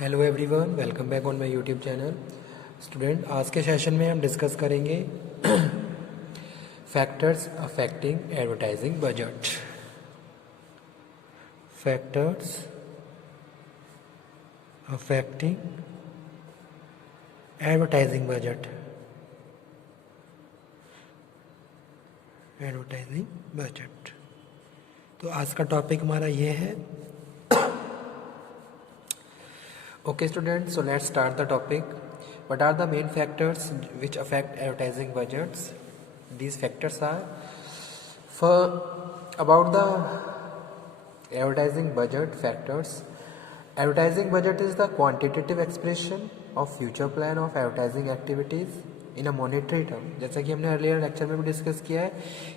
Hello everyone, welcome back on my YouTube channel. Student, आज के session में हम डिस्कस करेंगे factors affecting advertising budget. Factors affecting advertising budget. Advertising budget, तो आज का टॉपिक हमारा ये है। Okay students, so let's start the topic. What are the main factors which affect advertising budgets? These factors are, for about the advertising budget factors. Advertising budget is the quantitative expression of future plan of advertising activities in a monetary term. जैसा कि हमने earlier lecture में भी discuss किया है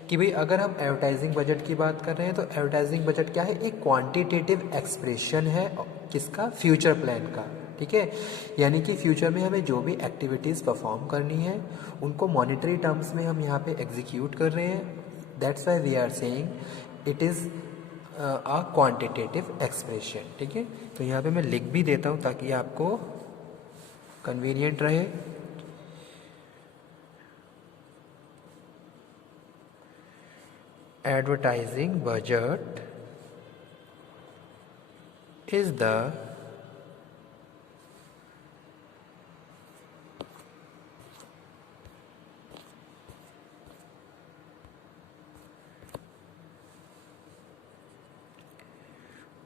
कि भाई अगर हम एडवर्टाइजिंग बजट की बात कर रहे हैं तो एडवर्टाइजिंग बजट क्या है? एक क्वांटिटेटिव एक्सप्रेशन है किसका? फ्यूचर प्लान का। ठीक है, यानी कि फ्यूचर में हमें जो भी एक्टिविटीज़ परफॉर्म करनी है उनको मॉनेटरी टर्म्स में हम यहाँ पे एग्जीक्यूट कर रहे हैं। That's why we are saying it is a quantitative expression. ठीक है, तो यहाँ पे मैं लिख भी देता हूँ ताकि आपको कन्वीनियंट रहे। Advertising budget is the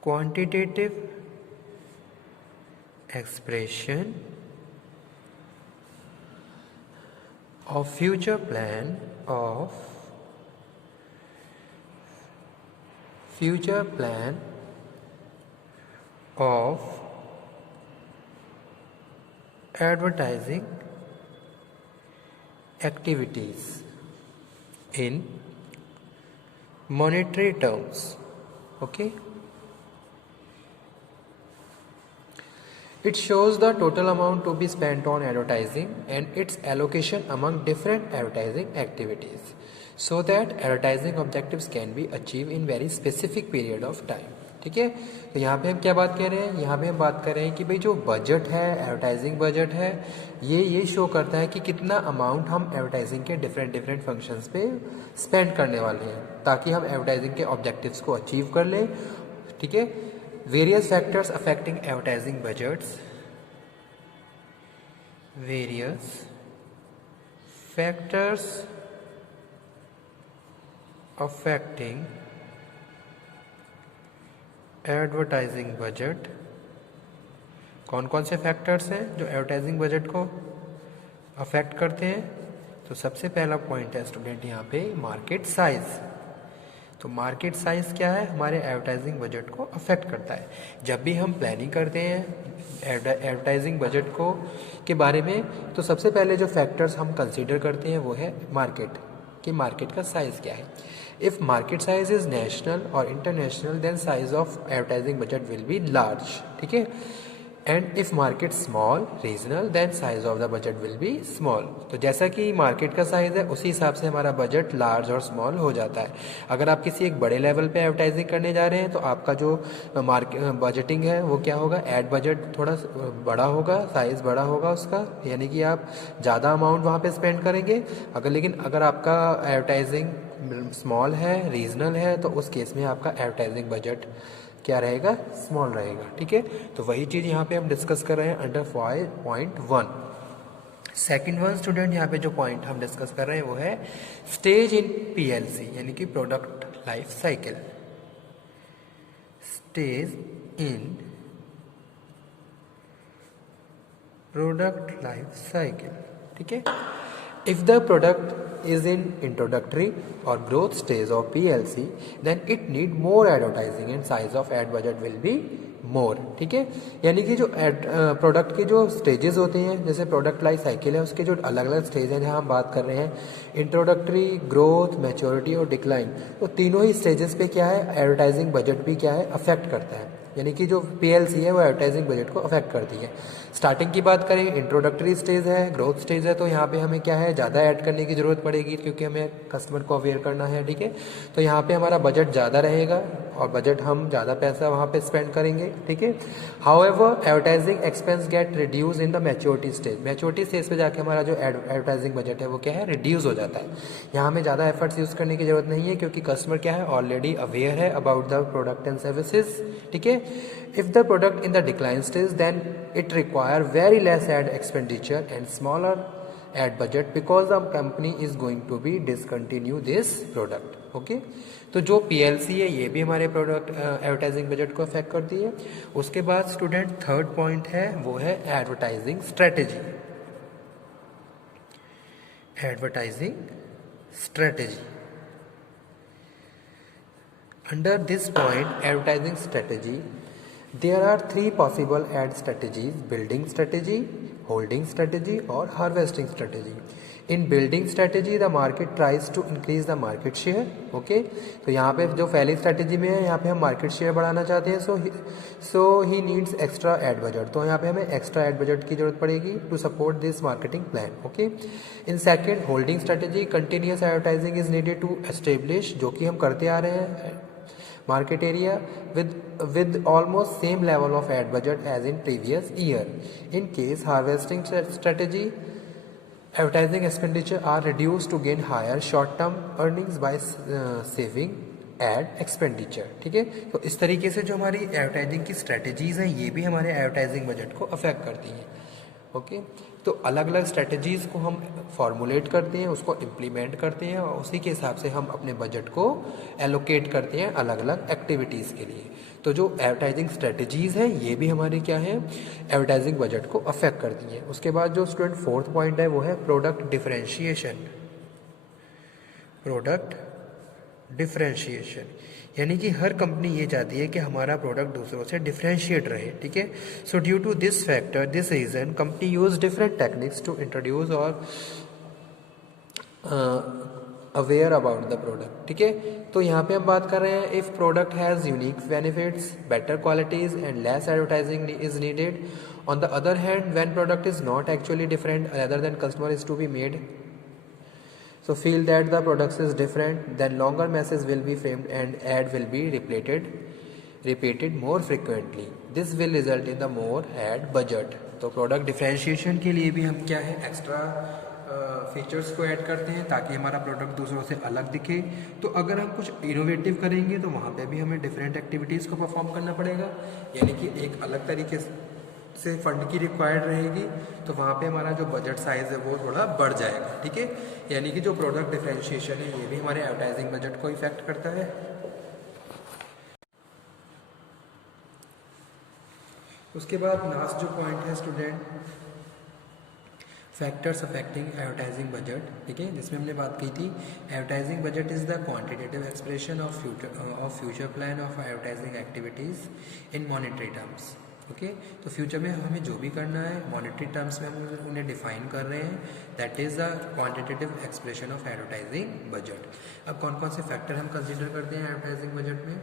quantitative expression of future plan of advertising activities in monetary terms. Okay, it shows the total amount to be spent on advertising and its allocation among different advertising activities so that advertising objectives can be achieved in very specific period of time. ठीक है, तो यहाँ पे हम क्या बात कर रहे हैं? यहाँ पे हम बात कर रहे हैं कि भाई जो बजट है, एडवर्टाइजिंग बजट है, ये शो करता है कि कितना अमाउंट हम एडवर्टाइजिंग के डिफरेंट फंक्शंस पे स्पेंड करने वाले हैं ताकि हम एडवर्टाइजिंग के ऑब्जेक्टिव्स को अचीव कर लें। ठीक है, various factors affecting advertising budgets. Various factors affecting advertising budget. कौन कौन से फैक्टर्स हैं जो एडवर्टाइजिंग बजट को अफेक्ट करते हैं? तो सबसे पहला पॉइंट है स्टूडेंट यहाँ पे मार्केट साइज। तो मार्केट साइज क्या है? हमारे एडवर्टाइजिंग बजट को अफेक्ट करता है। जब भी हम प्लानिंग करते हैं एडवर्टाइजिंग बजट को के बारे में तो सबसे पहले जो फैक्टर्स हम कंसीडर करते हैं वो है मार्केट, कि मार्केट का साइज क्या है। If market size is national or international, then size of advertising budget will be large. ठीक है, and if market small, regional, then size of the budget will be small. तो जैसा कि market का size है उसी हिसाब से हमारा बजट लार्ज और स्मॉल हो जाता है। अगर आप किसी एक बड़े लेवल पे एडवर्टाइजिंग करने जा रहे हैं तो आपका जो बजटिंग है वो क्या होगा? एड बजट थोड़ा बड़ा होगा, साइज बड़ा होगा उसका, यानी कि आप ज़्यादा अमाउंट वहाँ पे स्पेंड करेंगे। लेकिन अगर आपका एडवर्टाइजिंग स्मॉल है, रीजनल है, तो उस केस में आपका एडवर्टाइजिंग बजट क्या रहेगा? स्मॉल रहेगा। ठीक है, तो वही चीज़ यहाँ पे हम डिस्कस कर रहे हैं अंडर 5.1। सेकंड वन स्टूडेंट, यहाँ पे जो पॉइंट हम डिस्कस कर रहे हैं वो है स्टेज इन पीएलसी, यानी कि प्रोडक्ट लाइफ साइकिल। स्टेज इन प्रोडक्ट लाइफ साइकिल। ठीक है, if the product is in introductory or growth stage of PLC, then it need more advertising and size of ad budget will be more. ठीक है, यानी कि जो product के जो stages होते हैं, जैसे प्रोडक्ट लाइफ साइकिल है, उसके जो अलग अलग स्टेज हैं जहाँ हम बात कर रहे हैं इंट्रोडक्टरी, ग्रोथ, मैच्योरिटी और डिक्लाइन, तो तीनों ही स्टेजेस पे क्या है? एडवर्टाइजिंग बजट भी क्या है? अफेक्ट करता है। यानी कि जो पीएलसी है वो एडवर्टाइजिंग बजट को अफेक्ट करती है। स्टार्टिंग की बात करें, इंट्रोडक्टरी स्टेज है, ग्रोथ स्टेज है, तो यहाँ पे हमें क्या है? ज़्यादा ऐड करने की ज़रूरत पड़ेगी क्योंकि हमें कस्टमर को अवेयर करना है। ठीक है, तो यहाँ पे हमारा बजट ज़्यादा रहेगा, और बजट हम ज़्यादा पैसा वहाँ पे स्पेंड करेंगे, ठीक है। However advertising expense get reduce in the maturity stage. Maturity stage पे जाके हमारा जो एडवर्टाइजिंग बजट है वो क्या है, रिड्यूस हो जाता है। यहाँ हमें ज़्यादा एफर्ट्स यूज़ करने की जरूरत नहीं है, क्योंकि कस्टमर क्या है, ऑलरेडी अवेयर है about the product and services, ठीक है। If the product in the decline stage then it require very less ad expenditure and smaller ad budget because the company is going to be discontinue this product, okay. तो जो PLC है ये भी हमारे product advertising budget को affect करती है। उसके बाद स्टूडेंट थर्ड पॉइंट है वो है advertising strategy. Advertising strategy, under this point advertising strategy there are three possible ad strategies: building strategy, holding strategy और harvesting strategy. In building strategy the market tries to increase the market share, okay. तो यहाँ पे जो पहली strategy में है, यहाँ पे हम मार्केट शेयर बढ़ाना चाहते हैं, so he needs extra ad budget. तो यहाँ पे हमें एक्स्ट्रा एड बजट की जरूरत पड़ेगी to support this marketing plan, okay. In second holding strategy continuous advertising is needed to establish, जो कि हम करते आ रहे हैं, market area with almost same level of ad budget as in previous year. In case harvesting strategy, advertising expenditure are reduced to gain higher short term earnings by saving ad expenditure, ठीक है। तो इस तरीके से जो हमारी advertising की strategies हैं ये भी हमारे एडवर्टाइजिंग बजट को अफेक्ट करती हैं, ओके। तो अलग अलग स्ट्रेटजीज को हम फॉर्मुलेट करते हैं, उसको इम्प्लीमेंट करते हैं और उसी के हिसाब से हम अपने बजट को एलोकेट करते हैं अलग अलग एक्टिविटीज़ के लिए। तो जो एडवर्टाइजिंग स्ट्रेटजीज हैं ये भी हमारी क्या है, एडवर्टाइजिंग बजट को अफेक्ट करती हैं। उसके बाद जो स्टूडेंट फोर्थ पॉइंट है वो है प्रोडक्ट डिफरेंशिएशन। प्रोडक्ट डिफरेंशिएशन यानी कि हर कंपनी ये चाहती है कि हमारा प्रोडक्ट दूसरों से डिफरेंशिएट रहे, ठीक है। So due to this factor, this reason, company use different techniques to introduce और अवेयर अबाउट द प्रोडक्ट, ठीक है। तो यहाँ पे हम बात कर रहे हैं, if product has unique benefits, better qualities and less advertising is needed. On the other hand, when product is not actually different other than customer is to be made, so feel that the product is different, then longer message will be framed and ad will be repeated more frequently. This will result in the more ad budget. तो product differentiation के लिए भी हम क्या है, extra features को add करते हैं ताकि हमारा प्रोडक्ट दूसरों से अलग दिखे। तो अगर हम कुछ इनोवेटिव करेंगे तो वहाँ पे भी हमें डिफरेंट एक्टिविटीज़ को परफॉर्म करना पड़ेगा, यानी कि एक अलग तरीके से फंड की रिक्वायर्ड रहेगी, तो वहाँ पे हमारा जो बजट साइज है वो थोड़ा बढ़ जाएगा, ठीक है। यानी कि जो प्रोडक्ट डिफरेंशिएशन है ये भी हमारे एडवर्टाइजिंग बजट को इफेक्ट करता है। उसके बाद लास्ट जो पॉइंट है student, factors affecting advertising budget, ठीक है, जिसमें हमने बात की थी advertising budget is the quantitative expression of future plan of advertising activities in monetary terms, okay. तो फ्यूचर में हमें जो भी करना है मॉनेटरी टर्म्स में हम उन्हें डिफाइन कर रहे हैं, that is the quantitative expression of advertising budget. अब कौन कौन से फैक्टर हम कंसीडर करते हैं एडवर्टाइजिंग बजट में,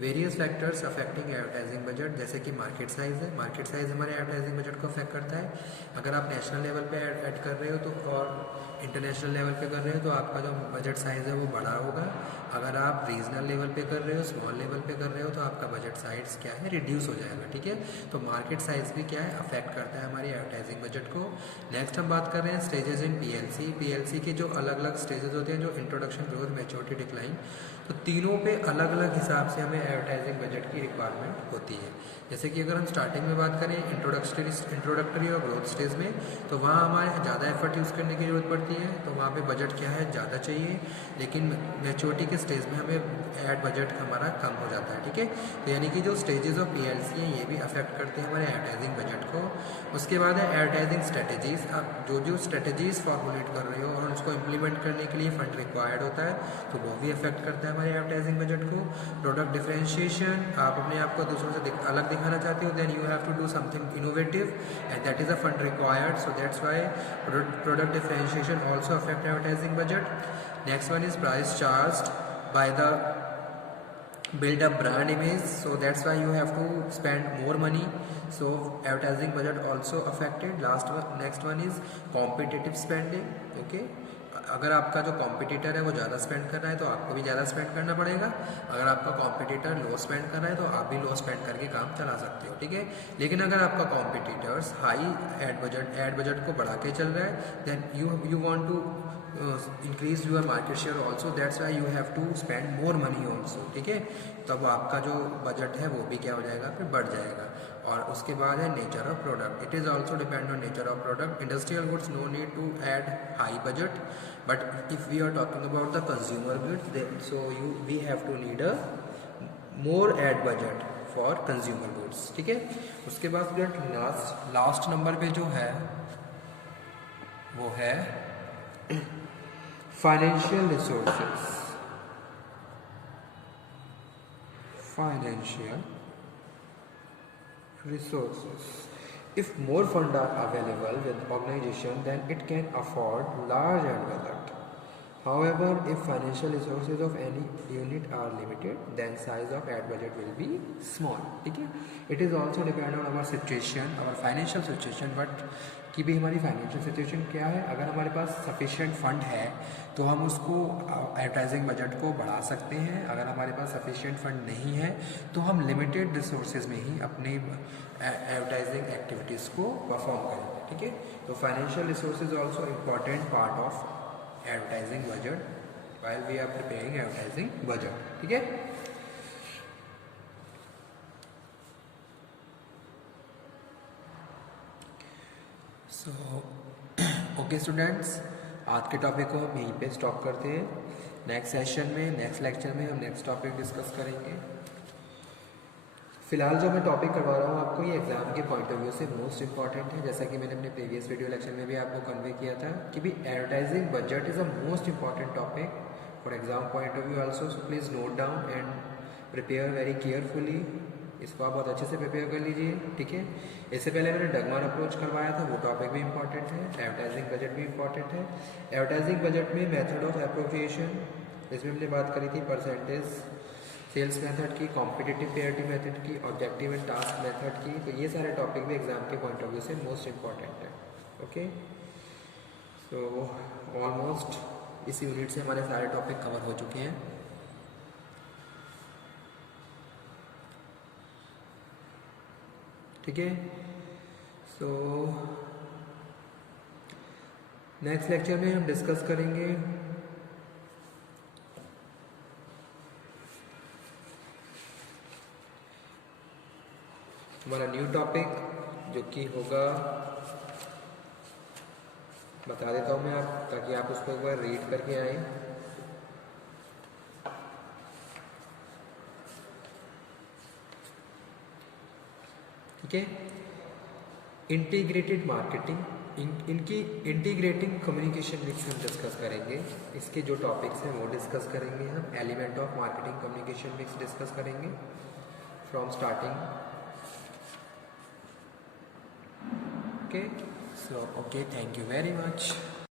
various factors affecting advertising budget, जैसे कि मार्केट साइज है, मार्केट साइज हमारे एडवर्टाइजिंग बजट को अफेक्ट करता है। अगर आप नेशनल लेवल पे ऐड कर रहे हो तो और इंटरनेशनल लेवल पे कर रहे हो तो आपका जो बजट साइज है वो बड़ा होगा। अगर आप रीजनल लेवल पे कर रहे हो, स्मॉल लेवल पे कर रहे हो तो आपका बजट साइज क्या है, रिड्यूस हो जाएगा, ठीक है। तो मार्केट साइज भी क्या है, अफेक्ट करता है हमारी एडवर्टाइजिंग बजट को। नेक्स्ट हम बात कर रहे हैं स्टेजेस इन पीएलसी। पीएलसी के जो अलग अलग स्टेजेस होते हैं, जो इंट्रोडक्शन, ग्रोथ, मैच्योरिटी, डिक्लाइन, तो तीनों पे अलग अलग हिसाब से हमें एडवर्टाइजिंग बजट की रिक्वायरमेंट होती है। जैसे कि अगर हम स्टार्टिंग में बात करें इंट्रोडक्टरी और ग्रोथ स्टेज में, तो वहाँ हमारे ज़्यादा एफर्ट यूज़ करने की ज़रूरत पड़ती है, तो वहाँ पे बजट क्या है, ज़्यादा चाहिए। लेकिन मैच्योरिटी के स्टेज में हमें एड बजट हमारा कम हो जाता है, ठीक है। तो यानी कि जो स्टेजेस ऑफ पीएलसी हैं ये भी अफेक्ट करते हैं हमारे एडवर्टाइजिंग बजट को। उसके बाद है एडवर्टाइजिंग स्ट्रेटेजीज़। आप जो स्ट्रेटेजीज़ फॉर्मुलेट कर रहे हो और उसको इम्प्लीमेंट करने के लिए फंड रिक्वायर्ड होता है, तो वो भी अफेक्ट करता है हमारे एडवर्टाइजिंग बजट को। प्रोडक्ट डिफरेंशिएशन, आप अपने आप को दूसरों से अलग दिखाना चाहते हो, then you have to do something innovative and that is a fund required, so that's why product differentiation also affect advertising budget. Next one is price charged by the build a brand image, so that's why you have to spend more money, so advertising budget also affected. Next one is competitive spending, okay. अगर आपका जो competitor है वो ज़्यादा spend कर रहा है तो आपको भी ज़्यादा स्पेंड करना पड़ेगा, अगर आपका कॉम्पिटिटर लो स्पेंड कर रहा है तो आप भी लो स्पेंड करके काम चला सकते हो, ठीक है। लेकिन अगर आपका कॉम्पिटिटर्स हाई एड बजट को बढ़ा के चल रहा है, then you want to increase your market share also, that's why you have to spend more money also, ठीक है। तब आपका जो बजट है वो भी क्या हो जाएगा, फिर बढ़ जाएगा। और उसके बाद है nature of product, it is also depend on nature of product. Industrial goods no need to add high budget, but if we are talking about the consumer goods, so we have to need a more ad budget for consumer goods, ठीक है। उसके बाद student last number पे जो है वो है financial resources. Financial resources. If more funds are available with organization, then it can afford large and budget. However, if financial resources of any unit are limited, then size of ad budget will be small. ठीक है? It is also depend on our situation, our financial situation, but कि भी हमारी financial situation क्या है। अगर हमारे पास sufficient fund है तो हम उसको एडवर्टाइजिंग बजट को बढ़ा सकते हैं, अगर हमारे पास सफिशिएंट फंड नहीं है तो हम लिमिटेड रिसोर्सेज में ही अपने एडवर्टाइजिंग एक्टिविटीज़ को परफॉर्म करेंगे, ठीक है। तो financial resources also important part of advertising budget while we are preparing advertising budget, ठीक है। सो ओके स्टूडेंट्स, आज के टॉपिक को हम यहीं पे स्टॉप करते हैं। नेक्स्ट सेशन में, नेक्स्ट लेक्चर में हम नेक्स्ट टॉपिक डिस्कस करेंगे। फिलहाल जो मैं टॉपिक करवा रहा हूँ आपको, ये एग्जाम के पॉइंट ऑफ व्यू से मोस्ट इंपॉर्टेंट है, जैसा कि मैंने अपने प्रीवियस वीडियो लेक्चर में भी आपको कन्वे किया था कि भी advertising budget is a most important topic for exam point of view also. So please note down and prepare very carefully. इसको आप बहुत अच्छे से प्रिपेयर कर लीजिए, ठीक है। इससे पहले मैंने डगमार अप्रोच करवाया था, वो टॉपिक भी इंपॉर्टेंट है। एडवर्टाइजिंग बजट भी इंपॉर्टेंट है। एडवर्टाइजिंग बजट में मेथड ऑफ एप्रोप्रिएशन, इसमें हमने बात करी थी परसेंटेज सेल्स मेथड की, कॉम्पिटिटिव पेयरिटी मेथड की, ऑब्जेक्टिव एंड टास्क मेथड की। तो ये सारे टॉपिक भी एग्जाम के पॉइंट ऑफ व्यू से मोस्ट इंपॉर्टेंट है, ओके। सो ऑलमोस्ट इस यूनिट से हमारे सारे टॉपिक कवर हो चुके हैं, ठीक है। सो नेक्स्ट लेक्चर में हम डिस्कस करेंगे हमारा न्यू टॉपिक, जो कि होगा, बता देता हूँ मैं आप, ताकि आप उसको एक बार रीड करके आए। ठीक है, इंटीग्रेटेड मार्केटिंग, इनकी इंटीग्रेटिंग कम्युनिकेशन मिक्स हम डिस्कस करेंगे। इसके जो टॉपिक्स हैं वो डिस्कस करेंगे हम। Element of marketing communication mix discuss करेंगे from starting, okay. So okay, thank you very much.